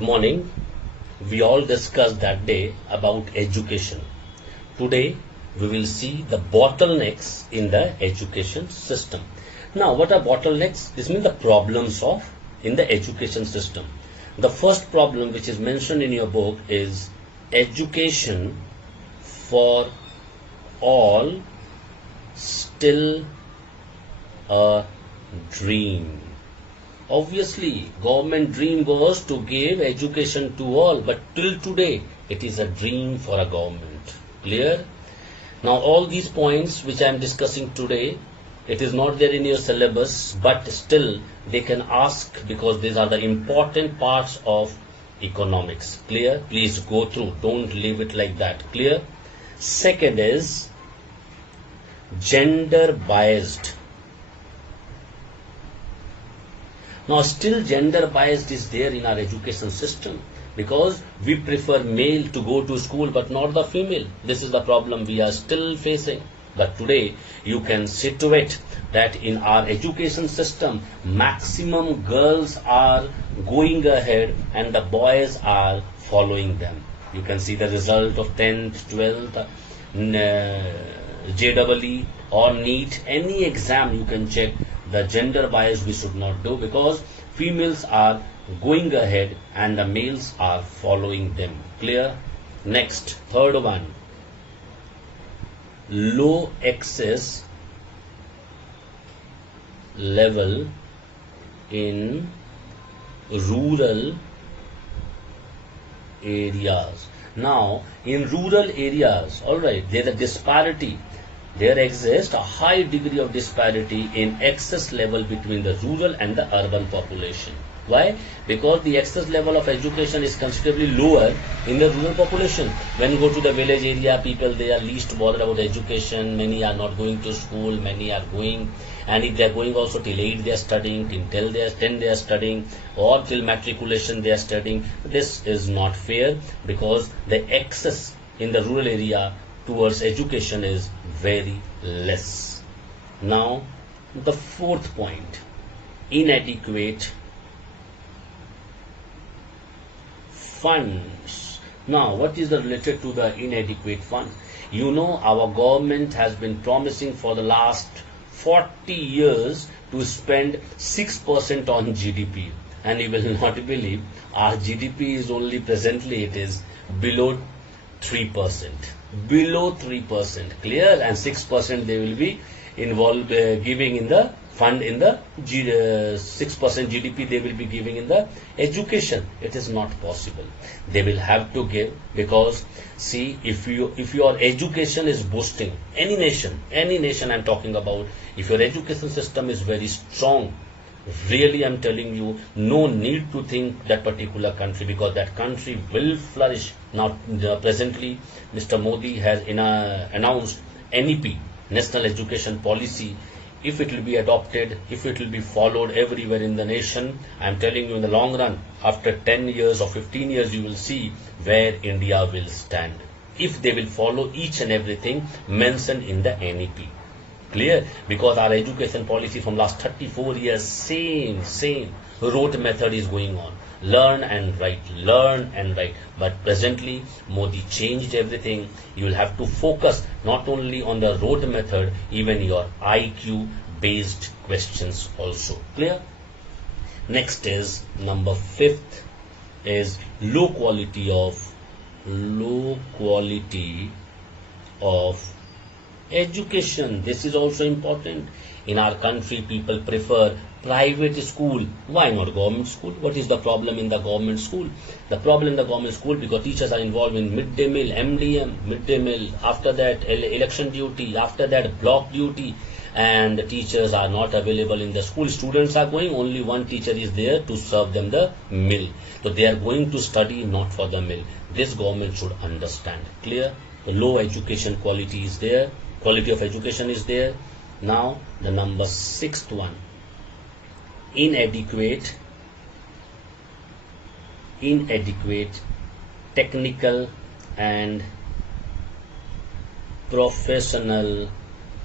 Good morning. We all discussed that day about education. Today we will see the bottlenecks in the education system. Now, what are bottlenecks? This means the problems of in the education system. The first problem which is mentioned in your book is education for all still a dream. Obviously, government dream was to give education to all, but till today it is a dream for a government. Clear? Now all these points which I am discussing today, it is not there in your syllabus, but still they can ask because these are the important parts of economics. Clear? Please go through, don't leave it like that. Clear? Second is gender biased. Now still gender biased is there in our education system because we prefer male to go to school but not the female. This is the problem we are still facing. But today you can situate that in our education system maximum girls are going ahead and the boys are following them. You can see the result of 10th, 12th, JEE or NEET, any exam you can check. The gender bias we should not do because females are going ahead and the males are following them. Clear? Next, third one, low access level in rural areas. Now, in rural areas, all right, there is a disparity. There exists a high degree of disparity in access level between the rural and the urban population. Why? Because the access level of education is considerably lower in the rural population. When you go to the village area, people, they are least bothered about education. Many are not going to school, many are going, and if they are going also till 8 they are studying, till 10 they are studying, or till matriculation they are studying. This is not fair because the access in the rural area towards education is very less. Now, the fourth point, inadequate funds. Now, what is the related to the inadequate funds? You know, our government has been promising for the last 40 years to spend 6% on GDP, and you will not believe our GDP is only presently it is below 3%. Below 3%, clear, and 6% they will be involved giving in the fund in the 6% GDP they will be giving in the education. It is not possible. They will have to give because see, if your education is boosting any nation I'm talking about, if your education system is very strong, really I'm telling you, no need to think that particular country because that country will flourish. Now presently Mr. Modi has announced NEP, National Education Policy. If it will be adopted, if it will be followed everywhere in the nation, I'm telling you in the long run, after 10 years or 15 years, you will see where India will stand. If they will follow each and everything mentioned in the NEP. Clear? Because our education policy from last 34 years, same rote method is going on. Learn and write. But presently, Modi changed everything. You will have to focus not only on the rote method, even your IQ based questions also. Clear? Next is number 5th is low quality of education. This is also important. In our country, people prefer private school. Why not government school? What is the problem in the government school? The problem in the government school because teachers are involved in midday meal, MDM, midday meal, after that election duty, after that block duty, and the teachers are not available in the school. Students are going, only one teacher is there to serve them the meal. So they are going to study not for the meal. This government should understand. Clear? The low education quality is there. Quality of education is there. Now the number 6th one, inadequate technical and professional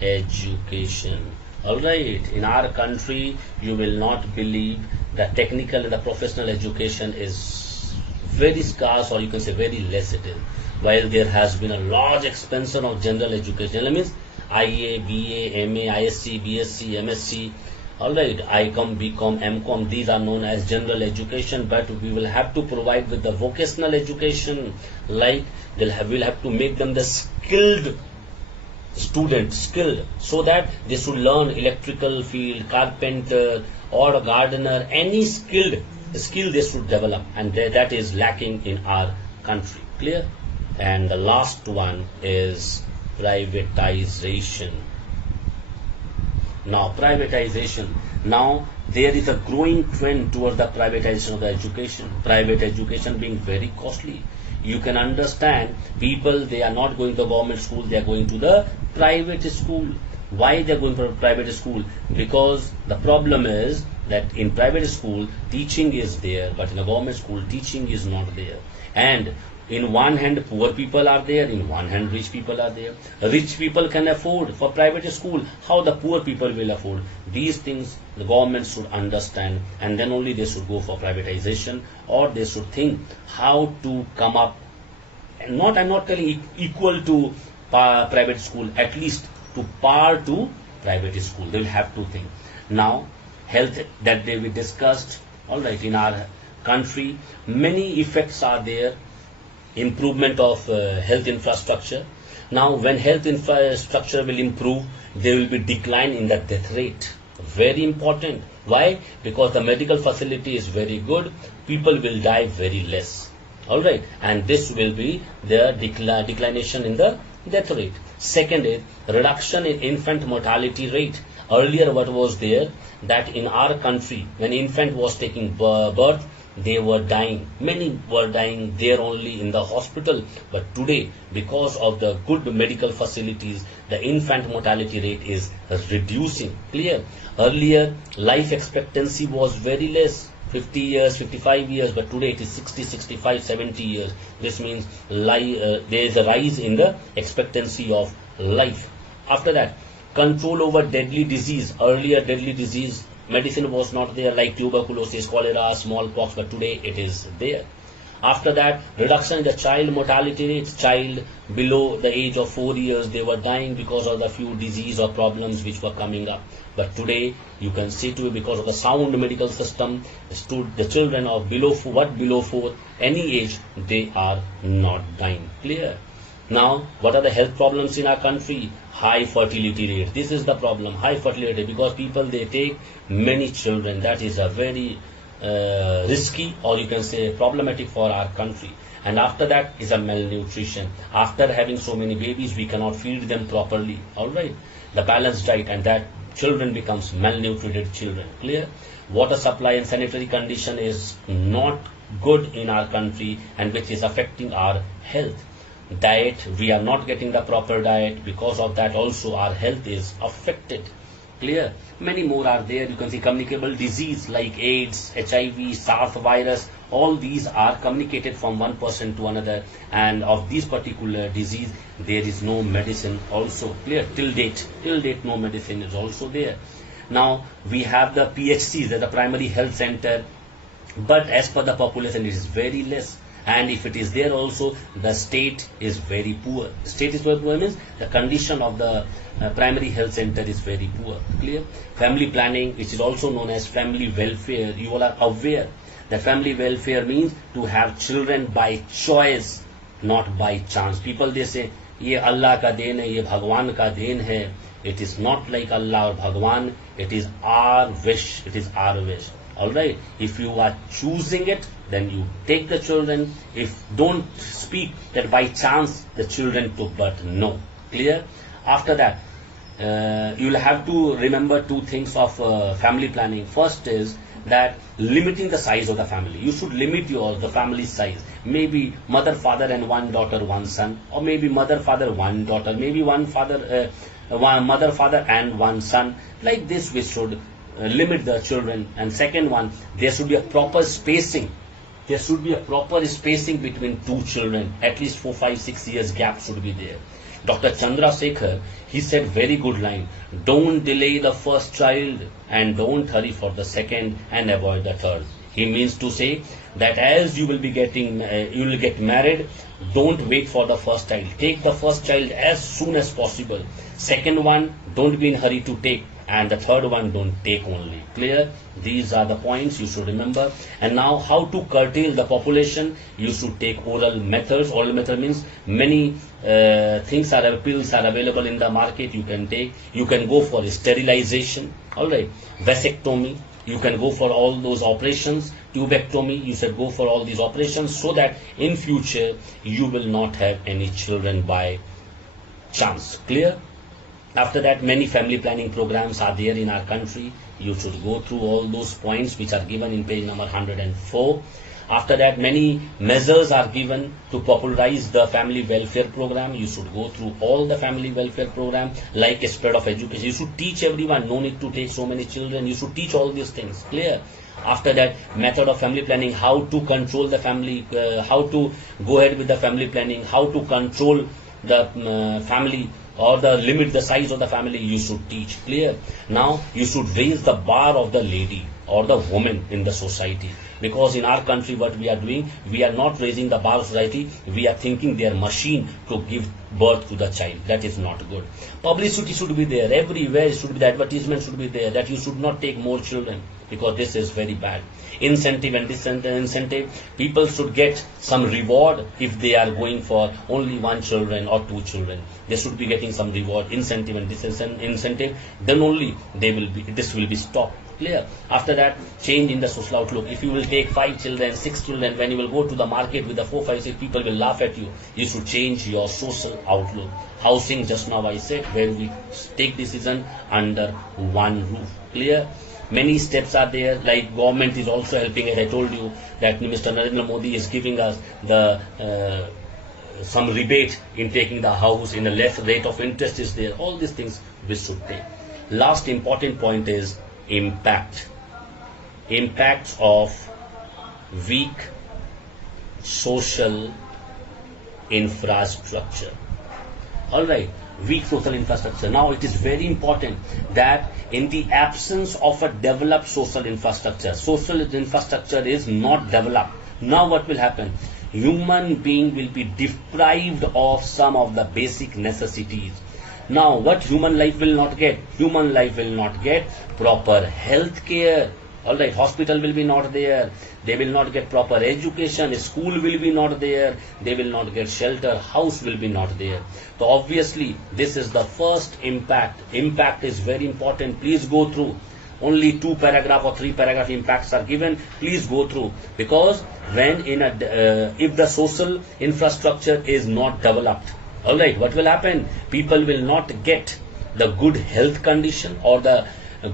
education. Alright, in our country, you will not believe the technical and the professional education is very scarce, or you can say very less it is. While there has been a large expansion of general education, that means IA, BA, MA, ISc, BSc, MSc, alright, ICOM, BCom, MCom, these are known as general education, but we will have to provide with the vocational education, like we'll have to make them the skilled student, skilled, so that they should learn electrical field, carpenter or a gardener, any skill they should develop, and that is lacking in our country. Clear? And the last one is privatization. Now privatization, now there is a growing trend towards the privatization of the education, private education being very costly. You can understand, people, they are not going to government school, they are going to the private school. Why they are going to private school? Because the problem is that in private school teaching is there, but in a government school teaching is not there. And in one hand poor people are there, in one hand rich people are there. Rich people can afford for private school, how the poor people will afford? These things the government should understand, and then only they should go for privatization, or they should think how to come up, I'm not telling equal to private school, at least to par to private school. They will have to think. Now health, that day we discussed, alright, in our country many effects are there. Improvement of health infrastructure. Now when health infrastructure will improve, there will be decline in the death rate. Very important. Why? Because the medical facility is very good, people will die very less. Alright, and this will be the declination in the death rate. Second is reduction in infant mortality rate. Earlier what was there, that in our country when infant was taking birth, they were dying, many were dying there only in the hospital. But today, because of the good medical facilities, the infant mortality rate is reducing. Clear? Earlier life expectancy was very less, 50 years, 55 years, but today it is 60, 65, 70 years. This means there is a rise in the expectancy of life. After that, control over deadly disease. Earlier deadly disease medicine was not there, like tuberculosis, cholera, smallpox, but today it is there. After that, reduction in the child mortality rate. Child below the age of 4 years, they were dying because of the few disease or problems which were coming up. But today, you can see to it, because of the sound medical system, the children of below 4, any age, they are not dying. Clear? Now, what are the health problems in our country? High fertility rate. This is the problem, high fertility rate, because people, they take many children. That is a very risky, or you can say problematic for our country. And after that is a malnutrition. After having so many babies, we cannot feed them properly. Alright, the balanced diet, and that children becomes malnutrited children. Clear? Water supply and sanitary condition is not good in our country, and which is affecting our health. Diet, we are not getting the proper diet, because of that also our health is affected. Clear? Many more are there. You can see communicable disease like AIDS, HIV, SARS virus, all these are communicated from one person to another, and of these particular disease there is no medicine also. Clear? Till date no medicine is also there. Now we have the PHCs, the primary health center, but as per the population it is very less. And if it is there also, the state is very poor. State is very poor means the condition of the primary health center is very poor. Clear? Family planning, which is also known as family welfare. You all are aware that family welfare means to have children by choice, not by chance. People, they say, ये अल्लाह का then है, ये भगवान का then है. It is not like Allah or Bhagwan. It is our wish. It is our wish. Alright, if you are choosing it, then you take the children. If don't speak that by chance the children took birth, no. Clear? After that, you will have to remember two things of family planning. First is that limiting the size of the family. You should limit the family size. Maybe mother, father and one daughter, one son, or maybe mother, father, one daughter, maybe one mother, father and one son. Like this we should limit the children. And second one, there should be a proper spacing. There should be a proper spacing between two children. At least 4, 5, 6 years gap should be there. Dr. Chandrasekhar, he said very good line. Don't delay the first child and don't hurry for the second and avoid the third. He means to say that as you will be getting, you will get married, don't wait for the first child. Take the first child as soon as possible. Second one, don't be in hurry to take. And the third one, don't take only. Clear? These are the points you should remember. And now, how to curtail the population? You should take oral methods. Oral method means many pills are available in the market. You can take. You can go for sterilization. All right. Vasectomy. You can go for all those operations. Tubectomy. You should go for all these operations so that in future you will not have any children by chance. Clear? After that, many family planning programs are there in our country. You should go through all those points which are given in page number 104. After that, many measures are given to popularize the family welfare program. You should go through all the family welfare program, like a spread of education. You should teach everyone, no need to take so many children. You should teach all these things. Clear? After that, method of family planning, how to control the family, how to go ahead with the family planning, how to control the family, or the limit the size of the family, you should teach. Clear? Now you should raise the bar of the lady or the woman in the society, because in our country what we are doing, we are not raising the bar of society, we are thinking they are machine to give birth to the child. That is not good. Publicity should be there everywhere. It should be, the advertisement should be there that you should not take more children, because this is very bad. Incentive and disincentive, people should get some reward if they are going for only one children or two children. They should be getting some reward, incentive and disincentive. Then only this will be stopped. Clear? After that, change in the social outlook. If you will take 5 children, 6 children, when you will go to the market with the 4, 5, 6, people will laugh at you. You should change your social outlook. Housing, just now I said, where we take decision under one roof. Clear? Many steps are there, like government is also helping. As I told you that Mr. Narendra Modi is giving us the some rebate in taking the house, in a less rate of interest is there. All these things we should take. Last important point is impact. Impacts of weak social infrastructure. All right. Weak social infrastructure. Now it is very important that in the absence of a developed social infrastructure is not developed. Now what will happen? Human being will be deprived of some of the basic necessities. Now what human life will not get? Human life will not get proper health care. All right, hospital will be not there. They will not get proper education. School will be not there. They will not get shelter. House will be not there. So obviously, this is the first impact. Impact is very important. Please go through. Only 2 paragraph or 3 paragraph impacts are given. Please go through, because when if the social infrastructure is not developed, all right, what will happen? People will not get the good health condition, or the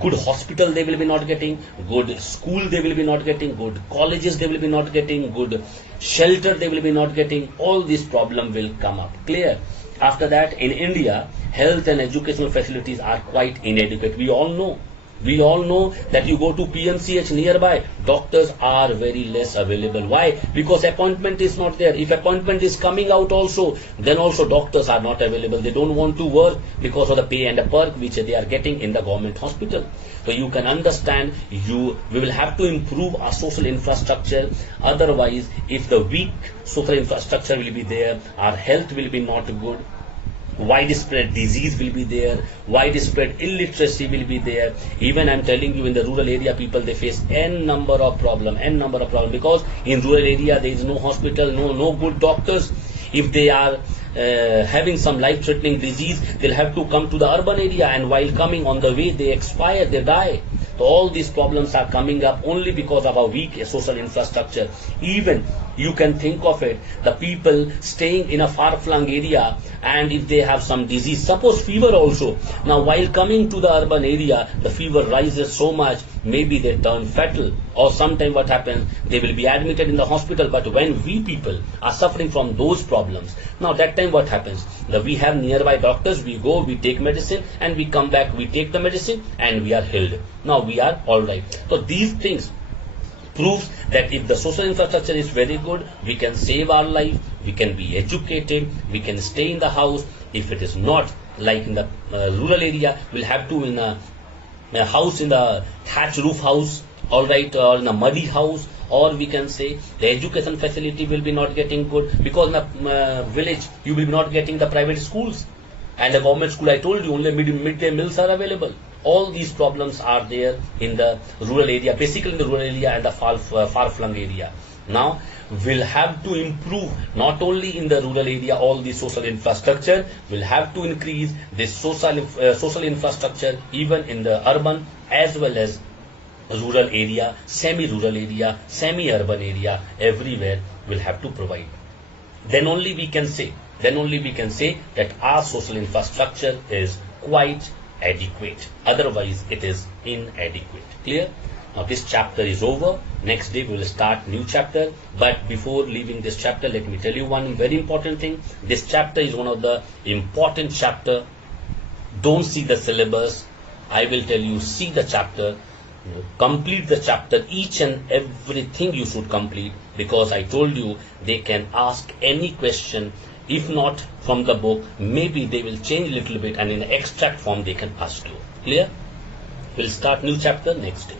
good hospital they will be not getting, good school they will be not getting, good colleges they will be not getting, good shelter they will be not getting. All these problems will come up. Clear? After that, in India, health and educational facilities are quite inadequate. We all know that you go to PMCH nearby, doctors are very less available. Why? Because appointment is not there. If appointment is coming out also, then also doctors are not available. They don't want to work because of the pay and the perk which they are getting in the government hospital. So you can understand, we will have to improve our social infrastructure. Otherwise, if the weak social infrastructure will be there, our health will be not good. Widespread disease will be there, widespread illiteracy will be there. Even I'm telling you, in the rural area, people, they face n number of problem, because in rural area there is no hospital, no good doctors. If they are having some life-threatening disease, they'll have to come to the urban area, and while coming on the way, they expire, they die. So all these problems are coming up only because of our weak social infrastructure. Even you can think of it, the people staying in a far-flung area, and if they have some disease, suppose fever also, now while coming to the urban area, the fever rises so much, maybe they turn fatal, or sometime what happens, they will be admitted in the hospital. But when we people are suffering from those problems, now that time what happens? We have nearby doctors, we go, we take medicine, and we come back, we take the medicine, and we are healed. Now we are alright. So these things proves that if the social infrastructure is very good, we can save our life, we can be educated, we can stay in the house. If it is not, like in the rural area, we'll have to in a house, in the thatch roof house, all right, or in a muddy house, or we can say the education facility will be not getting good, because in a village you will be not getting the private schools, and the government school, I told you, only midday meals are available. All these problems are there in the rural area, basically in the rural area and the far-flung area. Now, we'll have to improve not only in the rural area all the social infrastructure, we'll have to increase this social infrastructure even in the urban as well as rural area, semi-rural area, semi-urban area, everywhere we'll have to provide. Then only we can say that our social infrastructure is quite adequate. Otherwise, it is inadequate. Clear? Now this chapter is over. Next day we will start new chapter. But before leaving this chapter, let me tell you one very important thing. This chapter is one of the important chapter. Don't see the syllabus. I will tell you, see the chapter. Complete the chapter, each and everything you should complete, because I told you they can ask any question. If not from the book, maybe they will change a little bit and in extract form they can ask you. Clear? We'll start new chapter next day.